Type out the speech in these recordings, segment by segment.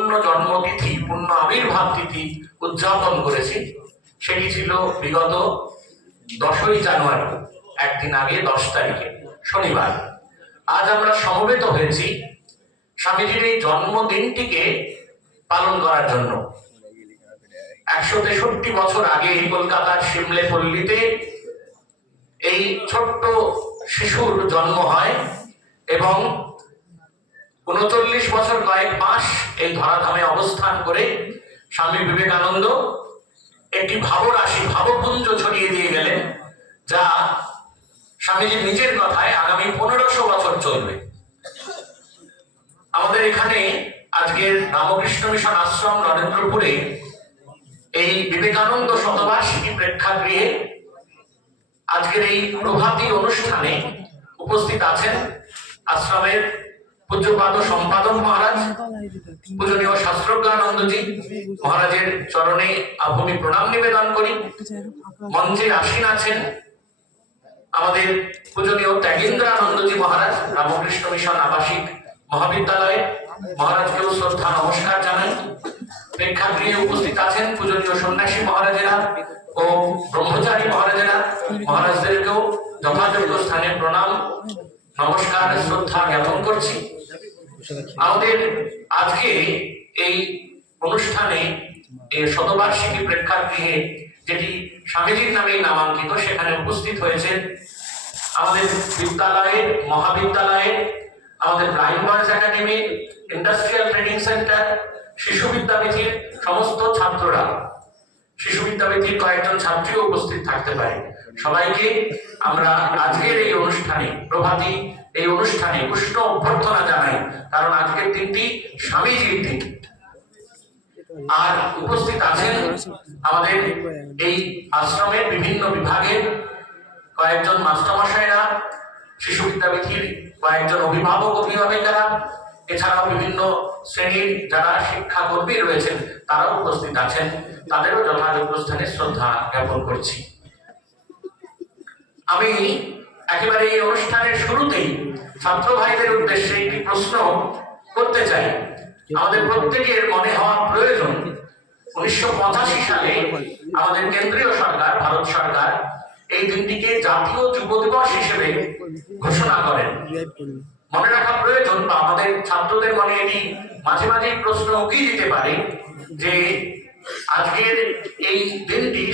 পূর্ণ জন্মতিথি, পূর্ণ আবির্ভাব তিথি উদযাপন করেছি, সেটি ছিল বিগত 10ই জানুয়ারি, একদিন আগে 10 তারিখে শনিবার। আজ আমরা সমবেত হয়েছি স্বামীজির এই জন্মদিনটিকে পালন করার জন্য। 163 বছর আগে কলকাতার সিমলে পল্লীতে এই ছোট্ট শিশুর জন্ম হয় এবং 39 বছর কয়েক মাস এই ধরাধামে অবস্থান করে স্বামী বিবেকানন্দ একটি ভাবরাশি, ভাবপুঞ্জ ছড়িয়ে দিয়ে গেলেন, যা স্বামীজির নিজের কথায় আগামী 1500 বছর চলবে। আমাদের এখানে আজকের রামকৃষ্ণ মিশন আশ্রম নরেন্দ্রপুরে এই বিবেকানন্দ শতবার্ষিকী প্রেক্ষাগৃহে আজকের এই প্রভাতী অনুষ্ঠানে উপস্থিত আছেন আশ্রমের পূজ্যপাদ সম্পাদক মহারাজ, পূজনীয় শাস্ত্রজ্ঞানন্দজি মহারাজের চরণে আভূমি প্রণাম নিবেদন করি। মঞ্চে আসীন আছেন আমাদের পূজনীয় ত্যাগেন্দ্রানন্দজি মহারাজ, রামকৃষ্ণ মিশন আবাসিক মহাবিদ্যালয়ে, মহারাজকেও শ্রদ্ধা নমস্কার জানাই। প্রেক্ষাগৃহে উপস্থিত আছেন পূজনীয় সন্ন্যাসী মহারাজেরা ও ব্রহ্মচারী মহারাজেরা, মহারাজদেরকেও যথাযোগ্য স্থানে প্রণাম নমস্কার শ্রদ্ধা জ্ঞাপন করছি। আমাদের আজকে এই অনুষ্ঠানে এই শতবার্ষিকী প্রেক্ষাগৃহে, যেটি স্বামীজির নামেই নামাঙ্কিত, সেখানে উপস্থিত হয়েছে আমাদের বিদ্যালয়ের, মহাবিদ্যালয়ের, আমাদের blind boys academy, industrial training centre, শিশু বিদ্যাপীঠের সমস্ত ছাত্ররা। শিশু বিদ্যাপীঠের কয়েকজন ছাত্রীও উপস্থিত থাকতে পারে। সবাইকে আমরা আজকের এই অনুষ্ঠানে, প্রভাতী এই অনুষ্ঠানে উষ্ণ অভ্যর্থনা জানাই, কারণ আজকের দিনটি স্বামীজির দিন। আর উপস্থিত আছেন আমাদের এই আশ্রমের বিভিন্ন বিভাগের কয়েকজন মাস্টারমশাইরা, শিশু বিদ্যাপীঠের কয়েকজন অভিভাবক অভিভাবিকারা, এছাড়াও বিভিন্ন শ্রেণীর যারা শিক্ষাকর্মী রয়েছেন তারাও উপস্থিত আছেন। তাদেরও যথাযোগ্য স্থানে শ্রদ্ধা জ্ঞাপন করছি। আমি একেবারে এই অনুষ্ঠানের শুরুতেই ছাত্র ভাইদের উদ্দেশ্যে একটি প্রশ্ন করতে চাই। আমাদের প্রত্যেকের মনে হওয়া প্রয়োজন, 1985 সালে আমাদের কেন্দ্রীয় সরকার, ভারত সরকার, এই দিনটিকে জাতীয় যুব দিবস হিসেবে ঘোষণা করেন। মনে রাখা প্রয়োজন, বা আমাদের ছাত্রদের মনে এটি মাঝে মাঝে প্রশ্ন উকিয়ে দিতে পারে যে আজকের এই দিনটি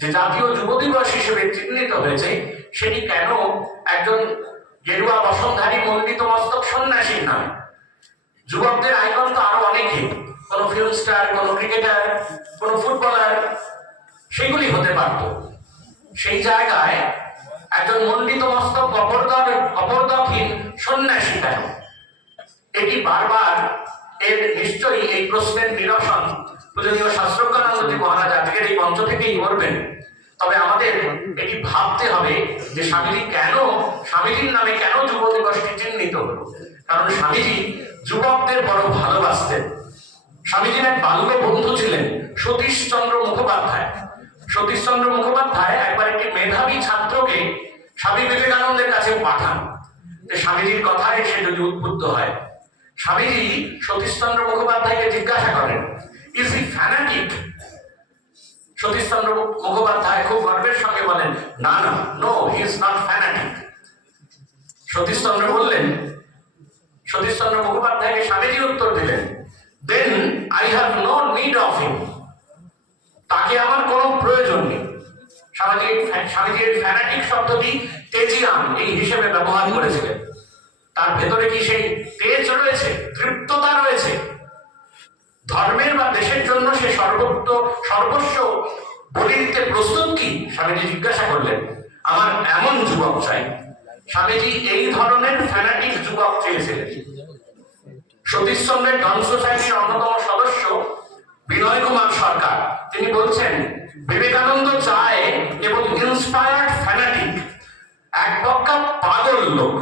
যে জাতীয় যুব দিবস হিসেবে চিহ্নিত হয়েছে, সেটি কেন একজন গেরুয়া বসনধারী মণ্ডিত মস্তক সন্ন্যাসীর নামে? যুবকদের আইকন তো আরো অনেকে, কোন ফিল্ম স্টার, কোন ক্রিকেটার, কোন ফুটবলার, সেগুলি হতে পারত। সেই জায়গায় একজন মণ্ডিত মস্তক অপরদকহীন সন্ন্যাসী কেন? এটি বারবার, এর নিশ্চয়ই এই প্রশ্নের নিরসন পূজনীয় শাস্ত্রজ্ঞানন্দজি মহারাজ আজকের এই মঞ্চ থেকেই করবেন। তবে আমাদের এটি ভাবতে হবে যে স্বামীজির নামে কেন যুব দিবসটি চিহ্নিত হলো। কারণ স্বামীজি যুবকদের বড় ভালোবাসতেন। স্বামীজির এক বাল্য বন্ধু ছিলেন সতীশচন্দ্র মুখোপাধ্যায়। সতীশচন্দ্র মুখোপাধ্যায় একবার একটি মেধাবী ছাত্রকে স্বামী বিবেকানন্দের কাছে পাঠান যে স্বামীজির কথায় সে যদি উদ্বুদ্ধ হয়। স্বামীজি সতীশচন্দ্র মুখোপাধ্যায়কে জিজ্ঞাসা করেন, is he fanatic? Satishchandra Mukhopadhyay খুব গর্বের সঙ্গে বলেন, না না, no, he is not fanatic. Satishchandra মুখোপাধ্যায়কে স্বামীজি উত্তর দিলেন, then I have no need of him. তাকে আমার কোনো প্রয়োজন নেই। স্বামীজির ফ্যানাটিক শব্দটি তেজিয়ান এই হিসেবে ব্যবহার করেছিলেন। তার ভেতরে কি সেই তেজ রয়েছে, তৃপ্ততা রয়েছে? ধর্মের বা দেশের জন্য সে সর্বস্ব বলি দিতে প্রস্তুত কি? স্বামীজি জিজ্ঞাসা করলেন। আমার এমন যুবক চাই। স্বামীজি এই ধরনের ফ্যানাটিক যুবক চেয়েছিলেন। সতীশচন্দ্রের ডন সোসাইটির অন্যতম সদস্য বিনয় কুমার সরকার, তিনি বলছেন, বিবেকানন্দ চায় কেবল ইন্সপায়ার্ড ফ্যানাটিক, এক পক্কা পাগল লোক,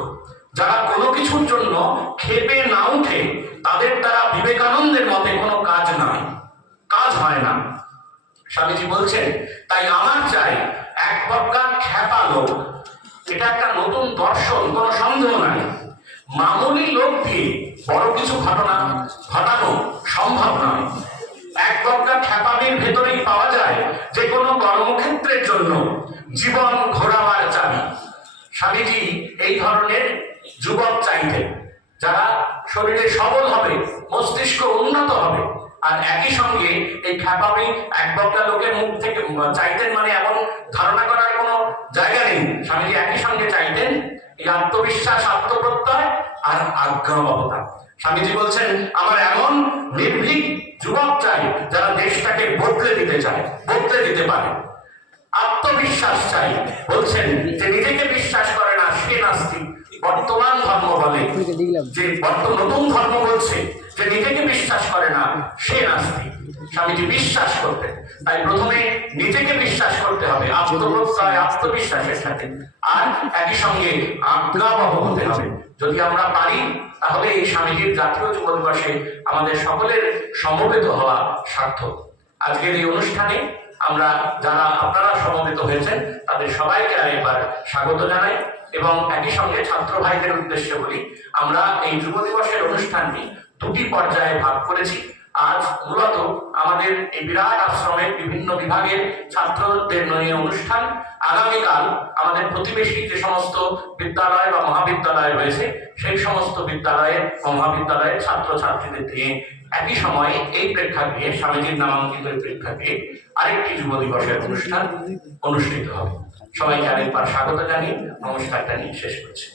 যারা কোনো কিছুর জন্য ক্ষেপে না উঠে, তাদের দ্বারা বিবেকানন্দের মতে কোনো কাজ হয় না। স্বামীজি বলছেন, তাই আমার চাই এক পক্কা খ্যাপা লোক। এটা একটা নতুন দর্শন, কোনো সন্দেহ নাই। মামুলি লোক দিয়ে বড় কিছু ঘটানো সম্ভব নয়। এক বজ্ঞা খ্যাপামির ভেতরেই পাওয়া যায় যে কোনো কর্মক্ষেত্রের জন্য জীবন ঘোরাবার চাবি। স্বামীজি এই ধরনের যুবক চাইতেন, যারা শরীরে সবল হবে, মস্তিষ্ক উন্নত হবে, আর একই সঙ্গে এই খ্যাপামি এক বজ্ঞা লোকের মুখ থেকে চাইতেন, মানে এমন ধারণা করার কোনো জায়গা নেই। স্বামীজি একই সঙ্গে চাইতেন এই আত্মবিশ্বাস, আত্মপ্রত্যয় আর আজ্ঞাবহতা। স্বামীজি বলছেন, আমার এমন নির্ভীক যুবক চাই যারা দেশটাকে বদলে দিতে চায়, বদলে দিতে পারে। আত্মবিশ্বাস চাই, বলছেন যে নিজেকে বিশ্বাস করে না সে নাস্তিক। বর্তমান ধর্ম বলে যে নতুন ধর্ম বলছে যে নিজেকে বিশ্বাস করে না সে নাস্তিক। স্বামীজি বিশ্বাস করতেন, তাই প্রথমে নিজেকে বিশ্বাস করতে হবে আত্মপ্রত্যয়, আত্মবিশ্বাসের সাথে, আর একই সঙ্গে আজ্ঞাবহ হতে হবে। যদি আমরা পারি তাহলে এই স্বামীজির জাতীয় যুব দিবসে আমাদের সকলের সমবেত হওয়া সার্থক। আজকের এই অনুষ্ঠানে আমরা যারা আপনারা সমবেত হয়েছেন তাদের সবাইকে আরেকবার স্বাগত জানাই এবং একই সঙ্গে ছাত্র ভাইদের উদ্দেশ্যে বলি, আমরা এই যুব দিবসের অনুষ্ঠানটি দুটি পর্যায়ে ভাগ করেছি। আজ মূলত আমাদের এই বিরাট আশ্রমের বিভিন্ন বিভাগের ছাত্রদের নিয়ে অনুষ্ঠান। আগামীকাল আমাদের প্রতিবেশী যে সমস্ত বিদ্যালয় বা মহাবিদ্যালয় রয়েছে সেই সমস্ত বিদ্যালয়ের মহাবিদ্যালয়ের ছাত্রছাত্রীদের দিয়ে একই সময়ে এই প্রেক্ষাগৃহে, স্বামীজির নামাঙ্কিত প্রেক্ষাগৃহে আরেকটি যুব দিবসের অনুষ্ঠান অনুষ্ঠিত হবে। সবাইকে আরেকবার স্বাগত জানিয়ে নমস্কারটা নিয়ে শেষ করছি।